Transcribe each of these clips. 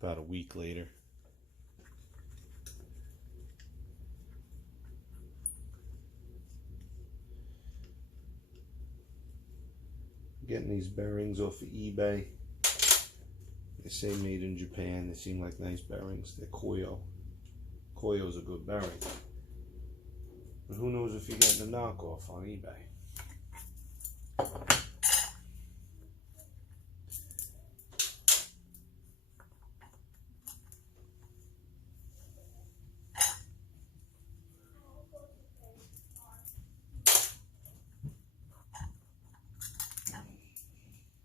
about a week later. Getting these bearings off of eBay. They say made in Japan. They seem like nice bearings. They're Koyo. Koyo's a good bearing. But who knows if you're getting a knockoff on eBay.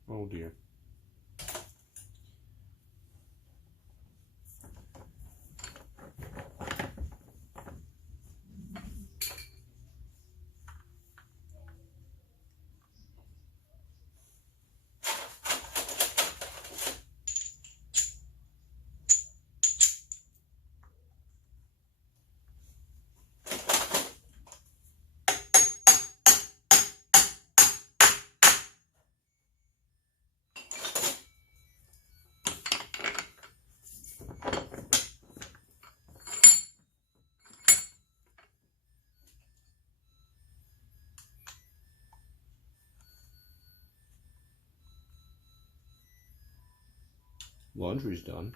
Oh dear. Laundry's done.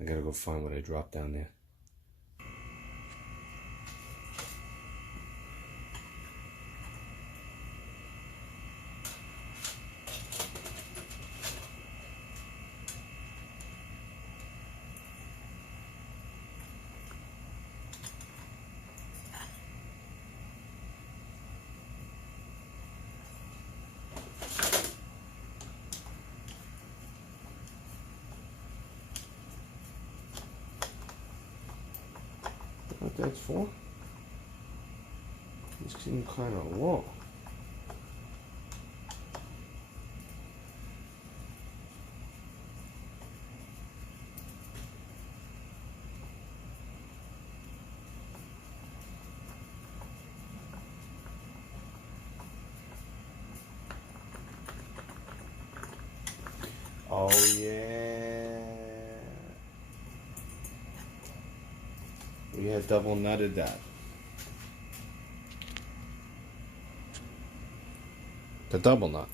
I gotta go find what I dropped down there. What that's for? These seem kind of long. Oh yeah. We had double nutted that. The double nut.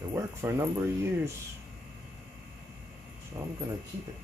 It worked for a number of years, so I'm gonna keep it.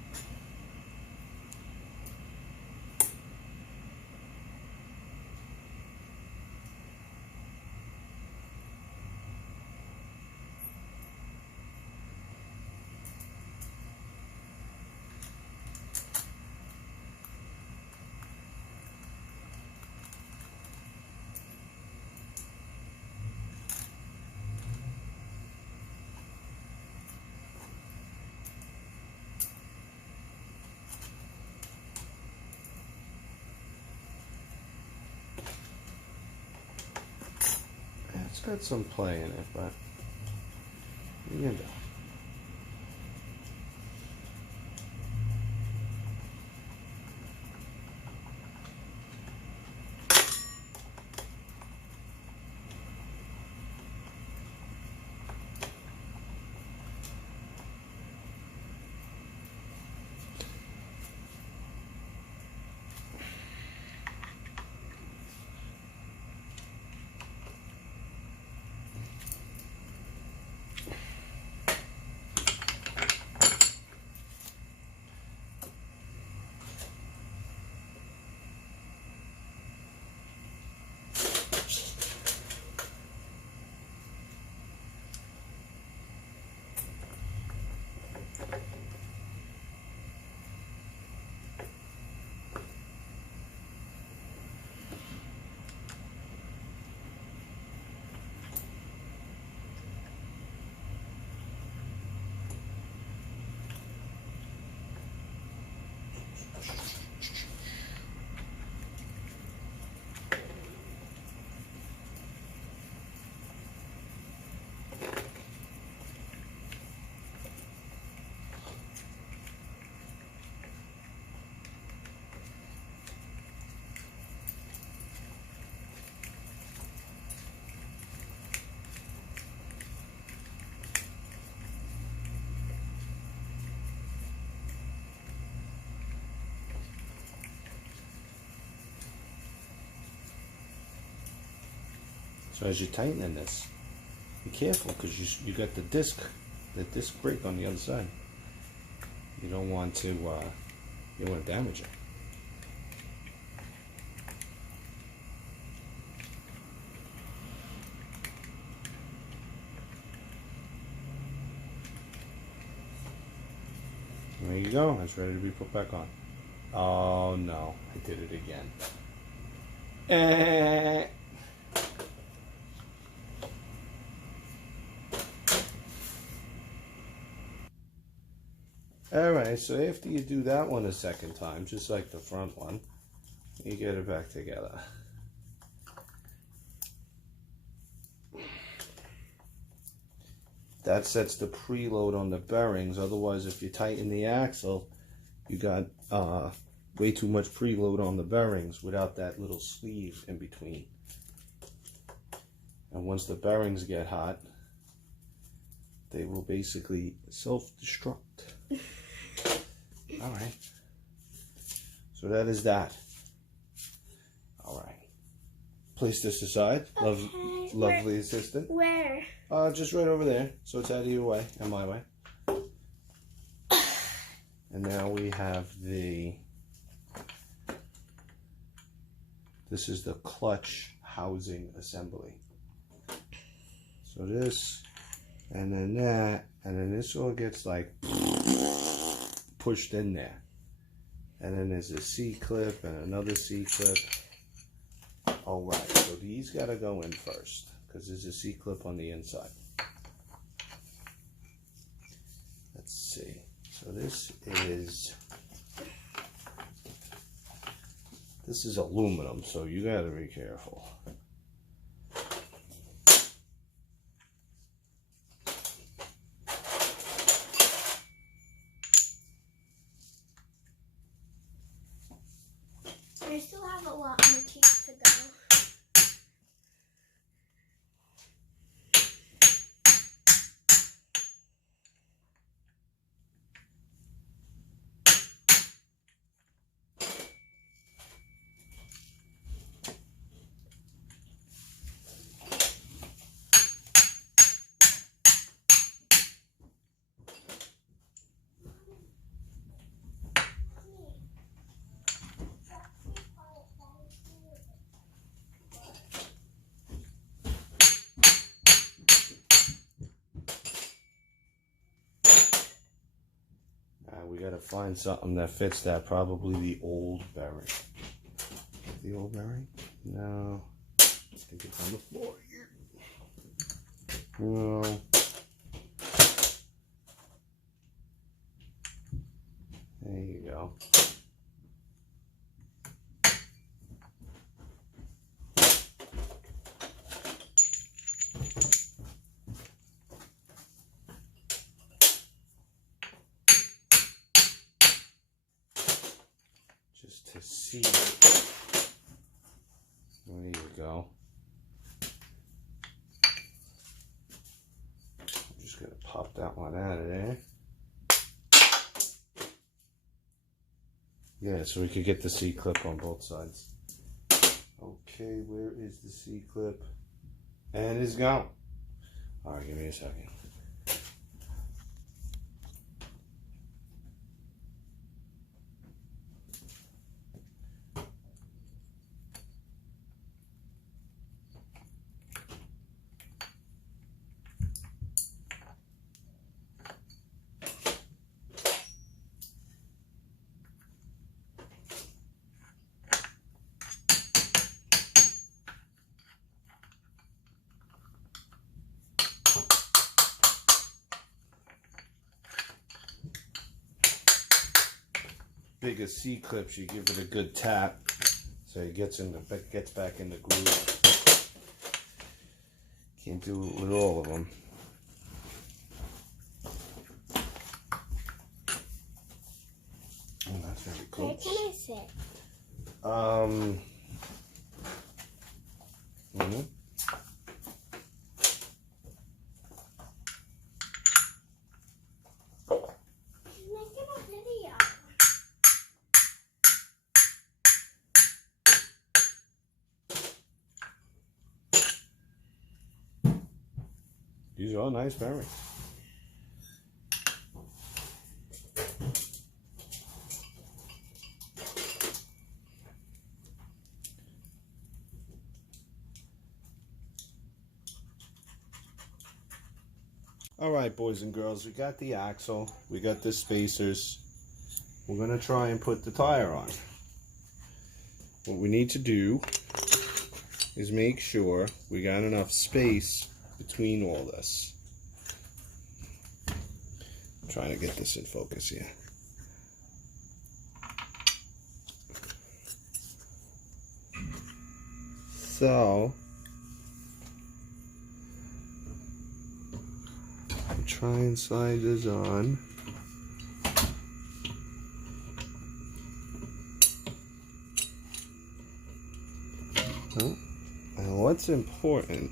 It's got some play in it, but you know. So as you're tightening this, be careful because you got the disc break on the other side. You don't want to damage it. There you go. It's ready to be put back on. Oh no, I did it again. Alright, so after you do that one a second time, just like the front one, you get it back together. That sets the preload on the bearings. Otherwise, if you tighten the axle, you got way too much preload on the bearings without that little sleeve in between. And once the bearings get hot, they will basically self-destruct. Alright. So that is that. Alright. Place this aside. Okay. Lovely assistant. Where? Just right over there. So it's out of your way and my way. And now we have this is the clutch housing assembly. So this, and then that, and then this all gets like pushed in there. And then there's a C-clip and another C-clip. Alright, so these gotta go in first, because there's a C-clip on the inside. Let's see. So this is aluminum, so you gotta be careful. I still have a lot more teeth to go. We gotta find something that fits that. Probably the old bearing. The old bearing? No. I think it's on the floor here. No. There you go. Just to see. There you go. I'm just gonna pop that one out of there. Yeah, so we could get the C-clip on both sides. Okay, where is the C-clip? And it's gone. Alright, give me a second. Bigger C-clips, you give it a good tap so it gets back in the groove. Can't do it with all of them. Oh, that's very close. Where can I sit? She's making a video. These are nice bearings. Alright, boys and girls, we got the axle, we got the spacers. We're going to try and put the tire on. What we need to do is make sure we got enough space between all this. I'm trying to get this in focus here. So, try and slide this on. Oh, and what's important,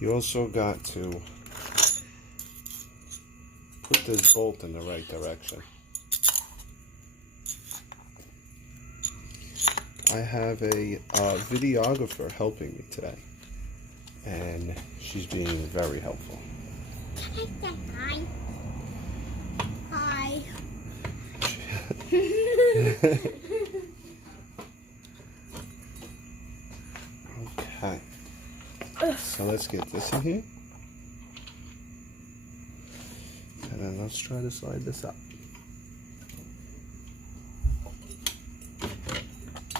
you also got to put this bolt in the right direction. I have a videographer helping me today, and she's being very helpful. Hi. Hi. Okay. So let's get this in here. And then let's try to slide this up.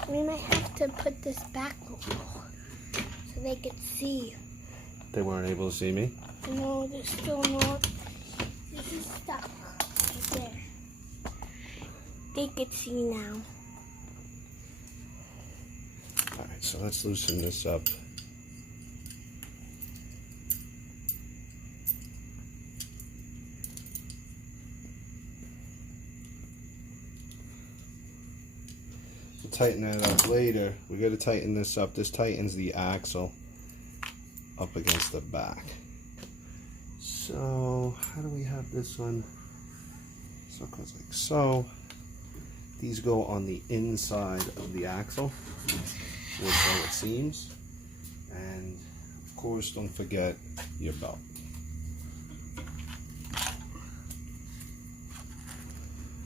We might have to put this back a little so they could see. They weren't able to see me? No, they're still not. This is stuck right there. They could see now. Alright, so let's loosen this up. We'll tighten that up later. We got to tighten this up. This tightens the axle up against the back. So, how do we have this one? So it goes like so. These go on the inside of the axle, or so it seems. And of course, don't forget your belt.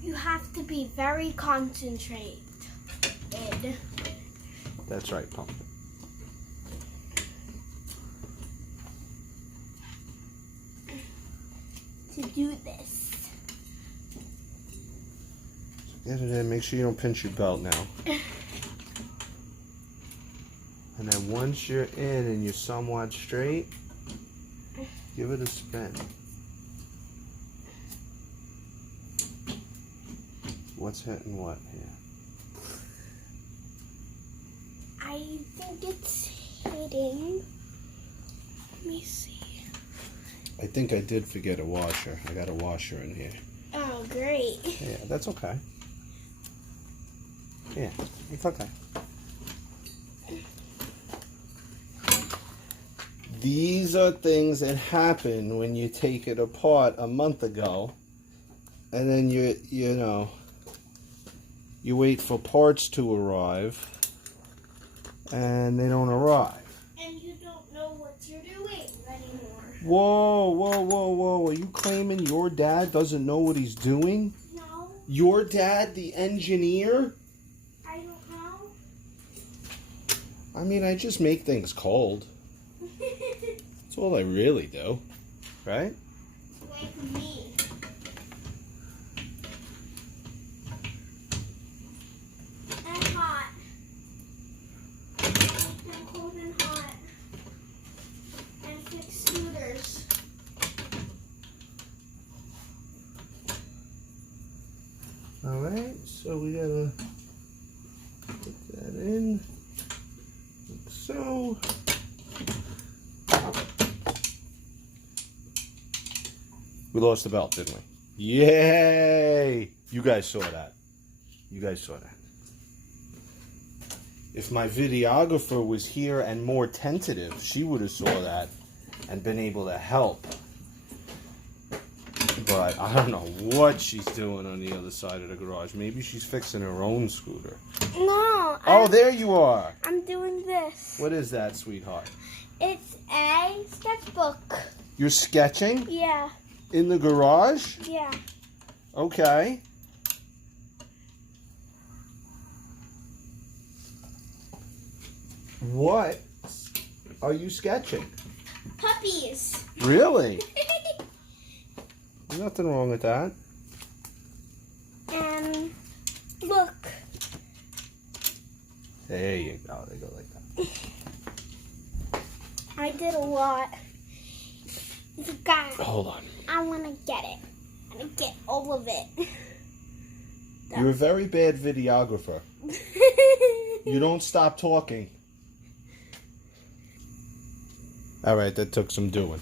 You have to be very concentrated. That's right, Pumpkin. To do this. Get it in. Make sure you don't pinch your belt now. And then once you're in and you're somewhat straight, give it a spin. What's hitting what here? I think it's hitting. Let me see. I think I did forget a washer. I got a washer in here. Oh, great. Yeah, that's okay. Yeah, it's okay. These are things that happen when you take it apart a month ago, and then you know, you wait for parts to arrive, and they don't arrive. And you don't know what you're doing anymore. Whoa, whoa, whoa, whoa. Are you claiming your dad doesn't know what he's doing? No. Your dad, the engineer? I don't know. I mean, I just make things cold. That's all I really do. Right? Like me. And hot. And cold and hot. And fix scooters. Alright, so we gotta put that in. Like so. We lost the belt, didn't we? Yay! You guys saw that. You guys saw that. If my videographer was here and more tentative, she would have saw that and been able to help. But I don't know what she's doing on the other side of the garage. Maybe she's fixing her own scooter. No. Oh, there you are. I'm doing this. What is that, sweetheart? It's a sketchbook. You're sketching Yeah. in the garage? Yeah. Okay. What are you sketching? Puppies. Really? Nothing wrong with that. Look. There you go. They go like that. I did a lot. It's a guy. Hold on. I want to get it. I want to get all of it. You're a very bad videographer. You don't stop talking. All right, that took some doing.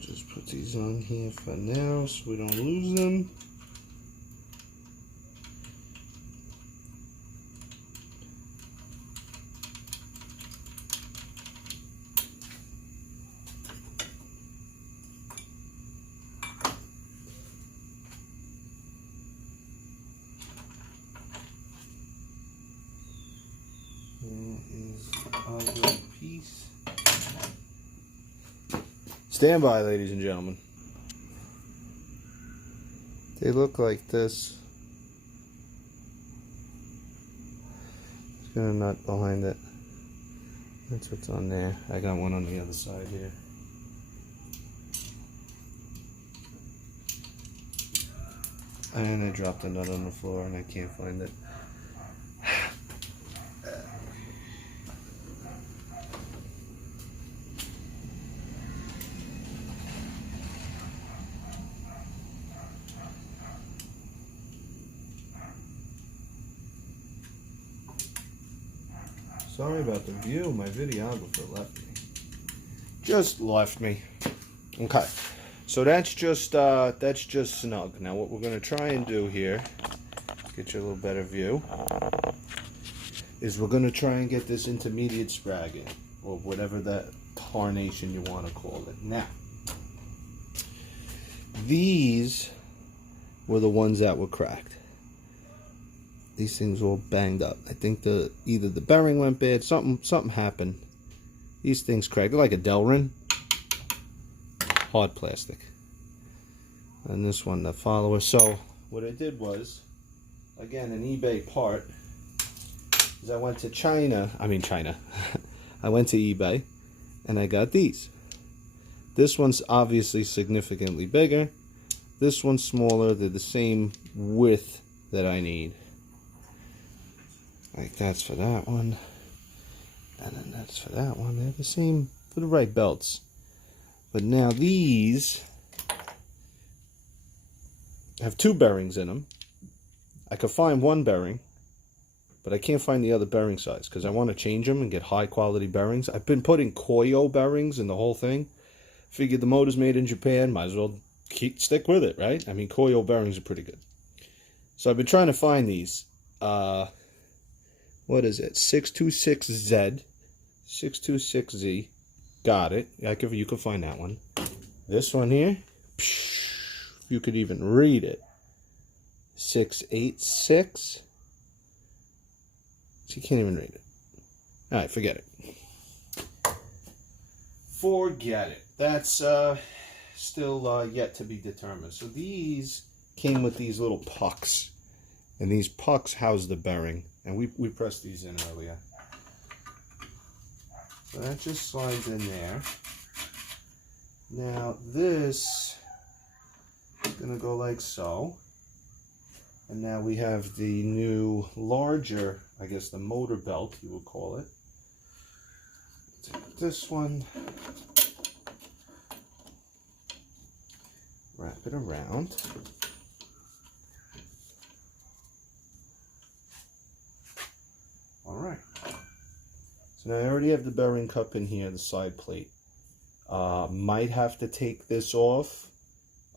Just put these on here for now so we don't lose them. There is the other piece. Stand by, ladies and gentlemen. They look like this. Just got a nut behind it. That's what's on there. I got one on the other side here. And I dropped a nut on the floor and I can't find it. Sorry about the view. My videographer left me. Just left me. Okay. So that's just snug. Now what we're going to try and do here, get you a little better view, is we're going to try and get this intermediate Sprag in, or whatever that tarnation you want to call it. Now, these were the ones that were cracked. These things were all banged up. I think either the bearing went bad, something happened. These things cracked. They're like a Delrin. Hard plastic. And this one, the follower. So what I did was, again, an eBay part, is I went to China. I went to eBay and I got these. This one's obviously significantly bigger. This one's smaller. They're the same width that I need. Like that's for that one. And then that's for that one. They're the same for the right belts. But now these have two bearings in them. I could find one bearing, but I can't find the other bearing size because I want to change them and get high quality bearings. I've been putting Koyo bearings in the whole thing. Figured the motor's made in Japan, might as well stick with it, right? I mean, Koyo bearings are pretty good. So I've been trying to find these. What is it? 626Z, 626Z. Got it. You can find that one. This one here, you could even read it. 686. So you can't even read it. All right, forget it. Forget it. That's still yet to be determined. So these came with these little pucks, and these pucks house the bearing, and we pressed these in earlier. So that just slides in there. Now this is going to go like so. And now we have the new larger, I guess the motor belt you would call it. Take this one. Wrap it around. All right. So now I already have the bearing cup in here, the side plate. Might have to take this off.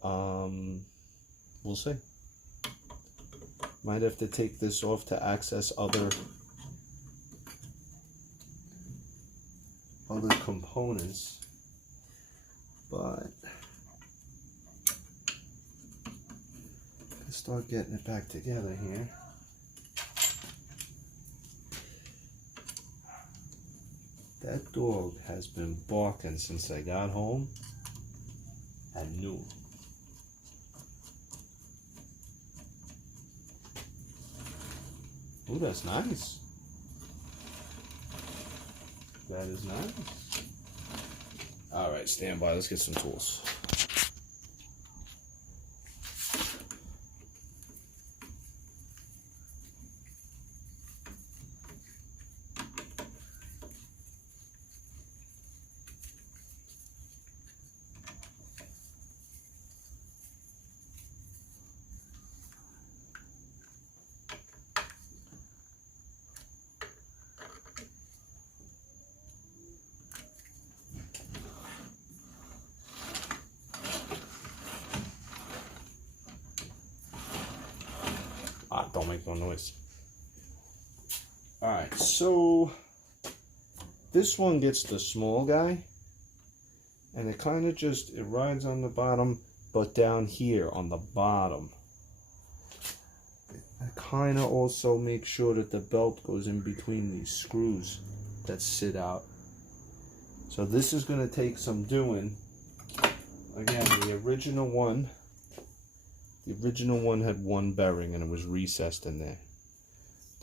We'll see. Might have to take this off to access other other components, but let's start getting it back together here. That dog has been barking since I got home at noon. Ooh, that's nice. That is nice. All right, stand by. Let's get some tools. Don't make no noise. Alright, so this one gets the small guy, and it kind of just, it rides on the bottom, but down here on the bottom. I kind of also make sure that the belt goes in between these screws that sit out. So this is going to take some doing. Again, the original one had one bearing and it was recessed in there.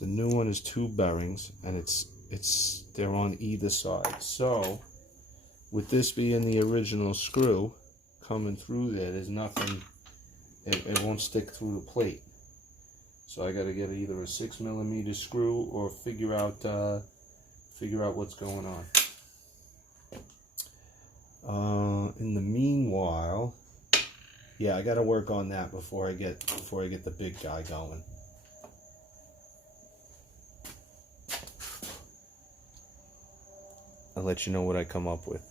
The new one is 2 bearings and they're on either side. So with this being the original screw coming through there's nothing, it won't stick through the plate. So I got to get either a 6mm screw or figure out what's going on. In the meanwhile, yeah, I got to work on that before I get the big guy going. I'll let you know what I come up with.